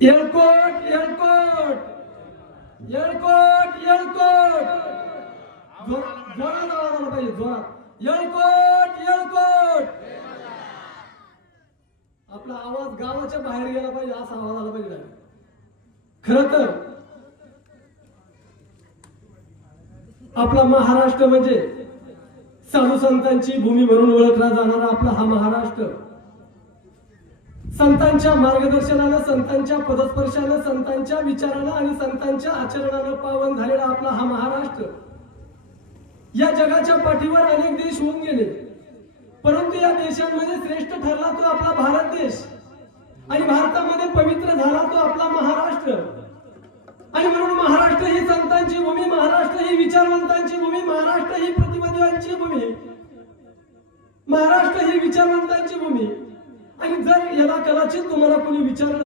येळकोट येळकोट येळकोट येळकोट जोरात आवाज आला पाहिजे, जोरात येळकोट येळकोट. आपला आवाज गावाच्या बाहेर गेला पाहिजे, असा आवाज आला पाहिजे. खरं तर आपला महाराष्ट्र म्हणजे साधू संतांची भूमी म्हणून ओळखला जाणारा आपला हा महाराष्ट्र, संतांच्या मार्गदर्शनानं, संतांच्या पदस्पर्शानं, संतांच्या विचारानं आणि संतांच्या आचरणानं पावन झालेला आपला हा महाराष्ट्र या जगाच्या पाठीवर अनेक देश होऊन गेले, परंतु या देशांमध्ये श्रेष्ठ ठरला तो आपला भारत देश आणि भारतामध्ये पवित्र झाला तो आपला महाराष्ट्र. आणि म्हणून महाराष्ट्र ही संतांची भूमी, महाराष्ट्र ही विचारवंतांची भूमी, महाराष्ट्र ही प्रतिभावांची भूमी, महाराष्ट्र ही विचारवंतांची भूमी. आणि जर याला कदाचित तुम्हाला कोणी विचारलं